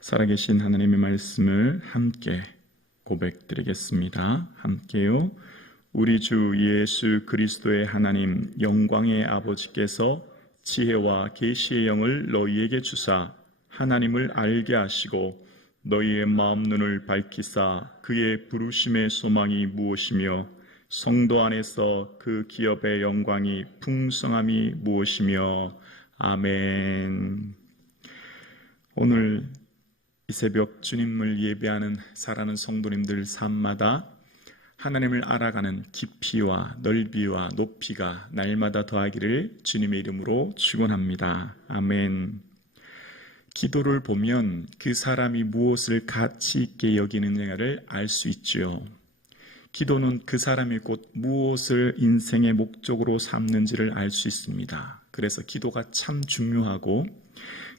살아계신 하나님의 말씀을 함께 고백드리겠습니다. 함께요. 우리 주 예수 그리스도의 하나님 영광의 아버지께서 지혜와 계시의 영을 너희에게 주사 하나님을 알게 하시고 너희의 마음 눈을 밝히사 그의 부르심의 소망이 무엇이며 성도 안에서 그 기업의 영광이 풍성함이 무엇이며. 아멘. 오늘 이 새벽 주님을 예배하는 사랑하는 성도님들 삶마다 하나님을 알아가는 깊이와 넓이와 높이가 날마다 더하기를 주님의 이름으로 축원합니다. 아멘. 기도를 보면 그 사람이 무엇을 가치 있게 여기느냐를 알 수 있죠. 기도는 그 사람이 곧 무엇을 인생의 목적으로 삼는지를 알 수 있습니다. 그래서 기도가 참 중요하고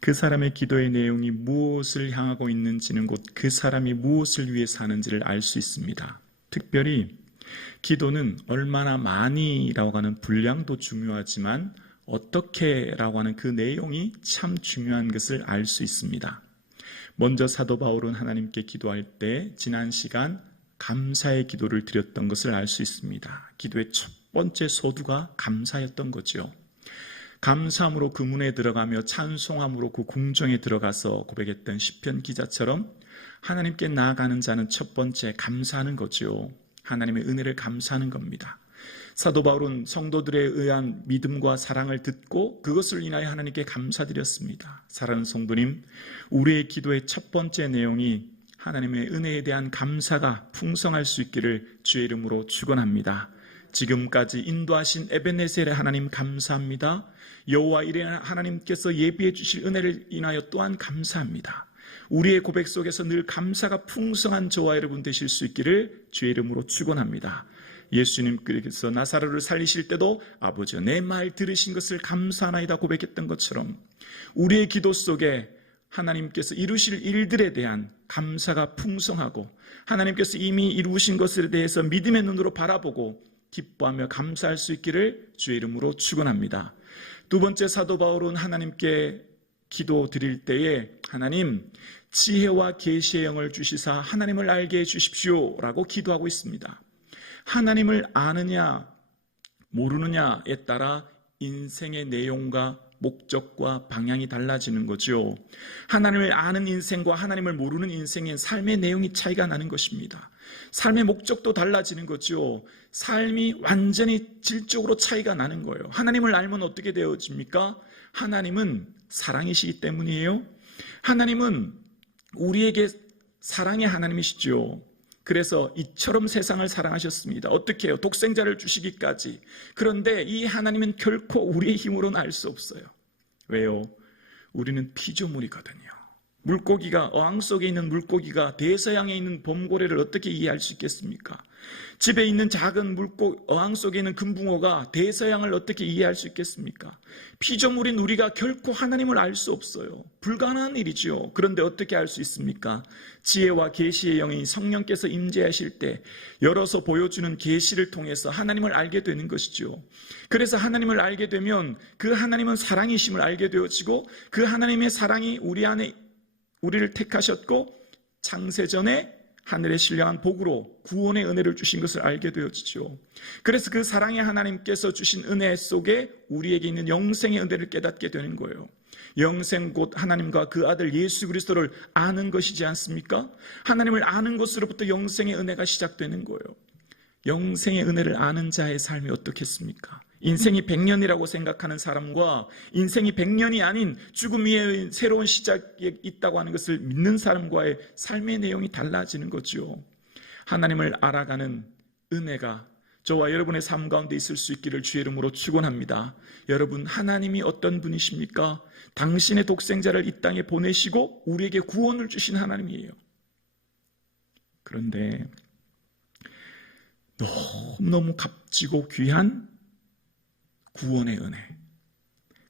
그 사람의 기도의 내용이 무엇을 향하고 있는지는 곧 그 사람이 무엇을 위해 사는지를 알 수 있습니다. 특별히 기도는 얼마나 많이라고 하는 분량도 중요하지만 어떻게라고 하는 그 내용이 참 중요한 것을 알 수 있습니다. 먼저 사도 바울은 하나님께 기도할 때 지난 시간 감사의 기도를 드렸던 것을 알 수 있습니다. 기도의 첫 번째 소두가 감사였던 거죠. 감사함으로 그 문에 들어가며 찬송함으로 그 궁정에 들어가서 고백했던 시편 기자처럼 하나님께 나아가는 자는 첫 번째 감사하는 거죠. 하나님의 은혜를 감사하는 겁니다. 사도 바울은 성도들에 의한 믿음과 사랑을 듣고 그것을 인하여 하나님께 감사드렸습니다. 사랑하는 성도님, 우리의 기도의 첫 번째 내용이 하나님의 은혜에 대한 감사가 풍성할 수 있기를 주의 이름으로 축원합니다. 지금까지 인도하신 에베네셀의 하나님 감사합니다. 여호와 이레 하나님께서 예비해 주실 은혜를 인하여 또한 감사합니다. 우리의 고백 속에서 늘 감사가 풍성한 저와 여러분 되실 수 있기를 주의 이름으로 축원합니다. 예수님께서 나사로를 살리실 때도 아버지여 내 말 들으신 것을 감사하나이다 고백했던 것처럼 우리의 기도 속에 하나님께서 이루실 일들에 대한 감사가 풍성하고 하나님께서 이미 이루신 것에 대해서 믿음의 눈으로 바라보고 기뻐하며 감사할 수 있기를 주의 이름으로 축원합니다. 두 번째 사도 바울은 하나님께 기도 드릴 때에 하나님 지혜와 계시의 영을 주시사 하나님을 알게 해 주십시오라고 기도하고 있습니다. 하나님을 아느냐 모르느냐에 따라 인생의 내용과 목적과 방향이 달라지는 거죠. 하나님을 아는 인생과 하나님을 모르는 인생의 삶의 내용이 차이가 나는 것입니다. 삶의 목적도 달라지는 거죠. 삶이 완전히 질적으로 차이가 나는 거예요. 하나님을 알면 어떻게 되어집니까? 하나님은 사랑이시기 때문이에요. 하나님은 우리에게 사랑의 하나님이시죠. 그래서 이처럼 세상을 사랑하셨습니다. 어떻게 해요? 독생자를 주시기까지. 그런데 이 하나님은 결코 우리의 힘으로는 알 수 없어요. 왜요? 우리는 피조물이거든요. 물고기가 어항 속에 있는 물고기가 대서양에 있는 범고래를 어떻게 이해할 수 있겠습니까? 집에 있는 작은 어항 속에 있는 금붕어가 대서양을 어떻게 이해할 수 있겠습니까? 피조물인 우리가 결코 하나님을 알 수 없어요. 불가능한 일이죠. 그런데 어떻게 알 수 있습니까? 지혜와 계시의 영이 성령께서 임재하실 때 열어서 보여주는 계시를 통해서 하나님을 알게 되는 것이죠. 그래서 하나님을 알게 되면 그 하나님은 사랑이심을 알게 되어지고 그 하나님의 사랑이 우리 안에 우리를 택하셨고 창세전에 하늘의 신령한 복으로 구원의 은혜를 주신 것을 알게 되어지죠. 그래서 그 사랑의 하나님께서 주신 은혜 속에 우리에게 있는 영생의 은혜를 깨닫게 되는 거예요. 영생 곧 하나님과 그 아들 예수 그리스도를 아는 것이지 않습니까? 하나님을 아는 것으로부터 영생의 은혜가 시작되는 거예요. 영생의 은혜를 아는 자의 삶이 어떻겠습니까? 인생이 100년이라고 생각하는 사람과 인생이 100년이 아닌 죽음 위에 새로운 시작이 있다고 하는 것을 믿는 사람과의 삶의 내용이 달라지는 거죠. 하나님을 알아가는 은혜가 저와 여러분의 삶 가운데 있을 수 있기를 주의 이름으로 축원합니다. 여러분, 하나님이 어떤 분이십니까? 당신의 독생자를 이 땅에 보내시고 우리에게 구원을 주신 하나님이에요. 그런데 너무너무 값지고 귀한 구원의 은혜.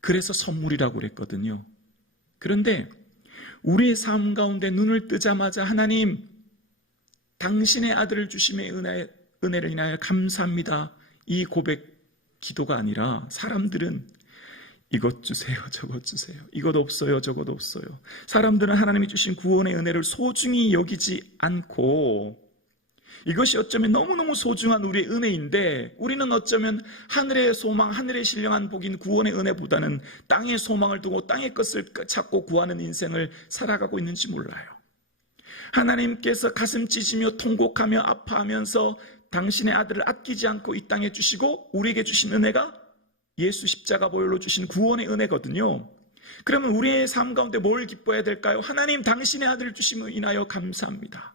그래서 선물이라고 그랬거든요. 그런데 우리의 삶 가운데 눈을 뜨자마자 하나님, 당신의 아들을 주심의 은혜를 인하여 감사합니다. 이 고백, 기도가 아니라 사람들은 이것 주세요, 저것 주세요. 이것 없어요, 저것 없어요. 사람들은 하나님이 주신 구원의 은혜를 소중히 여기지 않고 이것이 어쩌면 너무너무 소중한 우리의 은혜인데 우리는 어쩌면 하늘의 소망, 하늘의 신령한 복인 구원의 은혜보다는 땅의 소망을 두고 땅의 것을 찾고 구하는 인생을 살아가고 있는지 몰라요. 하나님께서 가슴 찢으며 통곡하며 아파하면서 당신의 아들을 아끼지 않고 이 땅에 주시고 우리에게 주신 은혜가 예수 십자가 보혈로 주신 구원의 은혜거든요. 그러면 우리의 삶 가운데 뭘 기뻐해야 될까요? 하나님 당신의 아들을 주심을 인하여 감사합니다.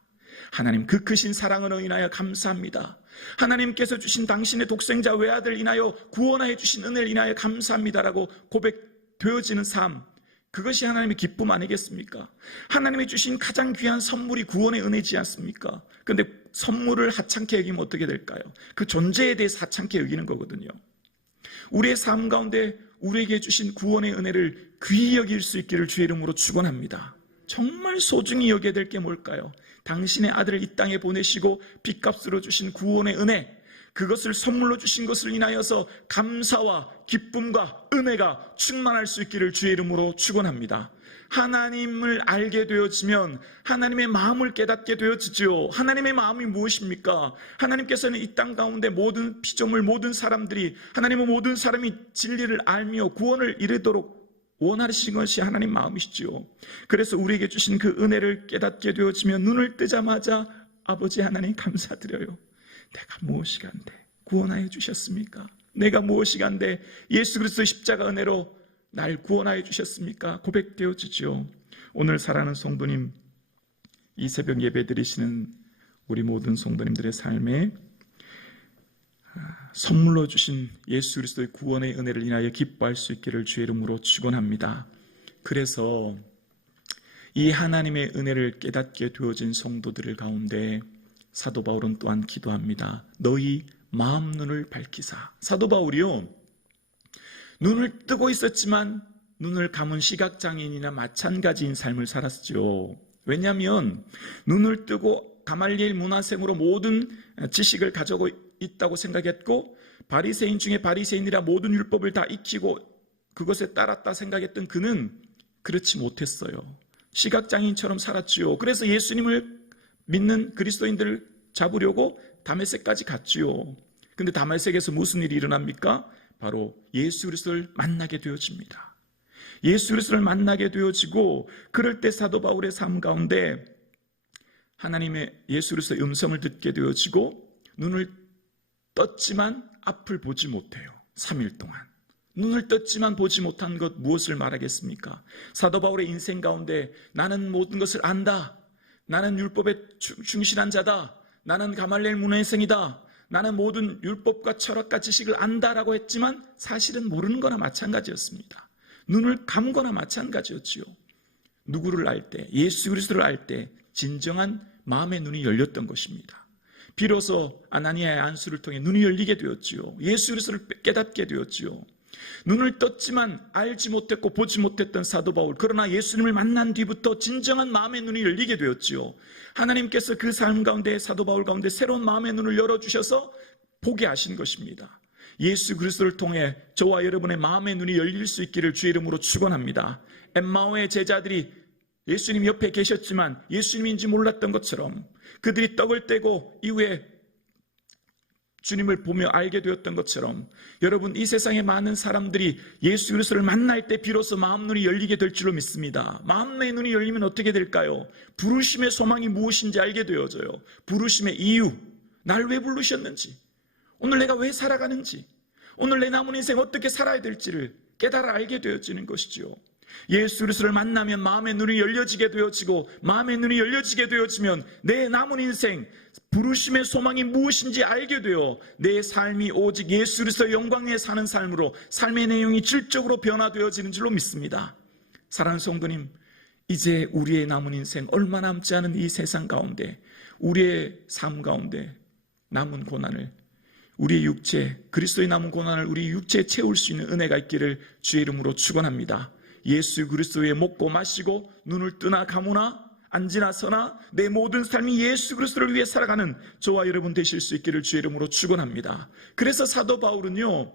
하나님 그 크신 사랑으로 인하여 감사합니다. 하나님께서 주신 당신의 독생자 외아들 인하여 구원하여 주신 은혜를 인하여 감사합니다라고 고백되어지는 삶, 그것이 하나님의 기쁨 아니겠습니까? 하나님이 주신 가장 귀한 선물이 구원의 은혜지 않습니까? 그런데 선물을 하찮게 여기면 어떻게 될까요? 그 존재에 대해서 하찮게 여기는 거거든요. 우리의 삶 가운데 우리에게 주신 구원의 은혜를 귀히 여길 수 있기를 주의 이름으로 축원합니다. 정말 소중히 여겨야 될 게 뭘까요? 당신의 아들을 이 땅에 보내시고 빚값으로 주신 구원의 은혜, 그것을 선물로 주신 것을 인하여서 감사와 기쁨과 은혜가 충만할 수 있기를 주의 이름으로 축원합니다. 하나님을 알게 되어지면 하나님의 마음을 깨닫게 되어지죠. 하나님의 마음이 무엇입니까? 하나님께서는 이 땅 가운데 모든 피조물, 모든 사람들이, 하나님은 모든 사람이 진리를 알며 구원을 이루도록 원하시는 것이 하나님 마음이시죠. 그래서 우리에게 주신 그 은혜를 깨닫게 되어지면 눈을 뜨자마자 아버지 하나님 감사드려요. 내가 무엇이 간데 구원하여 주셨습니까? 내가 무엇이 간데 예수 그리스도의 십자가 은혜로 날 구원하여 주셨습니까? 고백되어지죠. 오늘 사랑하는 성도님, 이 새벽 예배 드리시는 우리 모든 성도님들의 삶에 선물로 주신 예수 그리스도의 구원의 은혜를 인하여 기뻐할 수 있기를 주의 이름으로 축원합니다. 그래서 이 하나님의 은혜를 깨닫게 되어진 성도들을 가운데 사도 바울은 또한 기도합니다. 너희 마음 눈을 밝히사. 사도 바울이요, 눈을 뜨고 있었지만 눈을 감은 시각장애인이나 마찬가지인 삶을 살았죠. 왜냐하면 눈을 뜨고 가말리엘 문화생으로 모든 지식을 가지고 있다고 생각했고 바리새인 중에 바리새인이라 모든 율법을 다 익히고 그것에 따랐다 생각했던 그는 그렇지 못했어요. 시각장애인처럼 살았지요. 그래서 예수님을 믿는 그리스도인들을 잡으려고 다메섹까지 갔지요. 근데 다메섹에서 무슨 일이 일어납니까? 바로 예수 그리스도를 만나게 되어집니다. 예수 그리스도를 만나게 되어지고 그럴 때 사도 바울의 삶 가운데 하나님의 예수 그리스도의 음성을 듣게 되어지고 눈을 떴지만 앞을 보지 못해요. 3일 동안. 눈을 떴지만 보지 못한 것 무엇을 말하겠습니까? 사도 바울의 인생 가운데 나는 모든 것을 안다. 나는 율법에 충실한 자다. 나는 가말리엘 문화생이다. 나는 모든 율법과 철학과 지식을 안다라고 했지만 사실은 모르는 거나 마찬가지였습니다. 눈을 감거나 마찬가지였지요. 누구를 알 때, 예수 그리스도를 알 때 진정한 마음의 눈이 열렸던 것입니다. 비로소 아나니아의 안수를 통해 눈이 열리게 되었지요. 예수 그리스도를 깨닫게 되었지요. 눈을 떴지만 알지 못했고 보지 못했던 사도 바울, 그러나 예수님을 만난 뒤부터 진정한 마음의 눈이 열리게 되었지요. 하나님께서 그 삶 가운데 사도 바울 가운데 새로운 마음의 눈을 열어주셔서 보게 하신 것입니다. 예수 그리스도를 통해 저와 여러분의 마음의 눈이 열릴 수 있기를 주의 이름으로 축원합니다. 엠마오의 제자들이 예수님 옆에 계셨지만 예수님인지 몰랐던 것처럼 그들이 떡을 떼고 이후에 주님을 보며 알게 되었던 것처럼 여러분, 이 세상의 많은 사람들이 예수 그리스도를 만날 때 비로소 마음 눈이 열리게 될 줄로 믿습니다. 마음의 눈이 열리면 어떻게 될까요? 부르심의 소망이 무엇인지 알게 되어져요. 부르심의 이유, 날 왜 부르셨는지, 오늘 내가 왜 살아가는지, 오늘 내 남은 인생 어떻게 살아야 될지를 깨달아 알게 되어지는 것이죠. 예수 그리스도를 만나면 마음의 눈이 열려지게 되어지고 마음의 눈이 열려지게 되어지면 내 남은 인생 부르심의 소망이 무엇인지 알게 되어 내 삶이 오직 예수 그리스도의 영광에 사는 삶으로 삶의 내용이 질적으로 변화되어지는 줄로 믿습니다. 사랑하는 성도님, 이제 우리의 남은 인생 얼마 남지 않은 이 세상 가운데 우리의 삶 가운데 남은 고난을, 우리의 육체, 그리스도의 남은 고난을 우리 육체에 채울 수 있는 은혜가 있기를 주의 이름으로 축원합니다. 예수 그리스도에 먹고 마시고 눈을 뜨나 감으나 앉으나 서나 내 모든 삶이 예수 그리스도를 위해 살아가는 저와 여러분 되실 수 있기를 주의 이름으로 축원합니다. 그래서 사도 바울은요,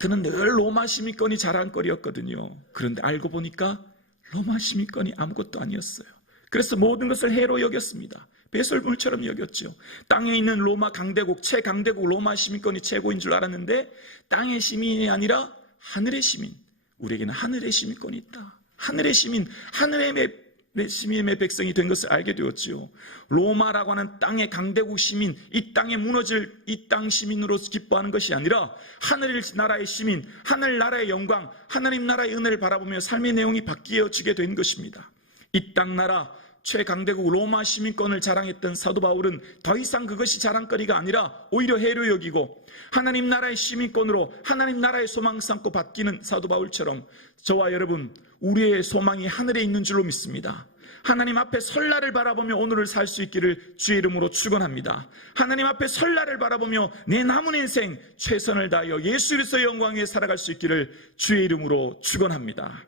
그는 늘 로마 시민권이 자랑거리였거든요. 그런데 알고 보니까 로마 시민권이 아무것도 아니었어요. 그래서 모든 것을 해로 여겼습니다. 배설물처럼 여겼죠. 땅에 있는 로마 강대국, 최강대국 로마 시민권이 최고인 줄 알았는데 땅의 시민이 아니라 하늘의 시민, 우리에게는 하늘의 시민권이 있다. 하늘의 시민, 하늘의 시민의 백성이 된 것을 알게 되었지요. 로마라고 하는 땅의 강대국 시민, 이 땅에 무너질 이 땅 시민으로 기뻐하는 것이 아니라 하늘 나라의 시민, 하늘 나라의 영광, 하나님 나라의 은혜를 바라보며 삶의 내용이 바뀌어지게 된 것입니다. 이 땅 나라 최강대국 로마 시민권을 자랑했던 사도 바울은 더 이상 그것이 자랑거리가 아니라 오히려 해로 여기고 하나님 나라의 시민권으로 하나님 나라의 소망 삼고 바뀌는 사도 바울처럼 저와 여러분, 우리의 소망이 하늘에 있는 줄로 믿습니다. 하나님 앞에 설날을 바라보며 오늘을 살 수 있기를 주의 이름으로 축원합니다. 하나님 앞에 설날을 바라보며 내 남은 인생 최선을 다하여 예수 그리스도의 영광 위에 살아갈 수 있기를 주의 이름으로 축원합니다.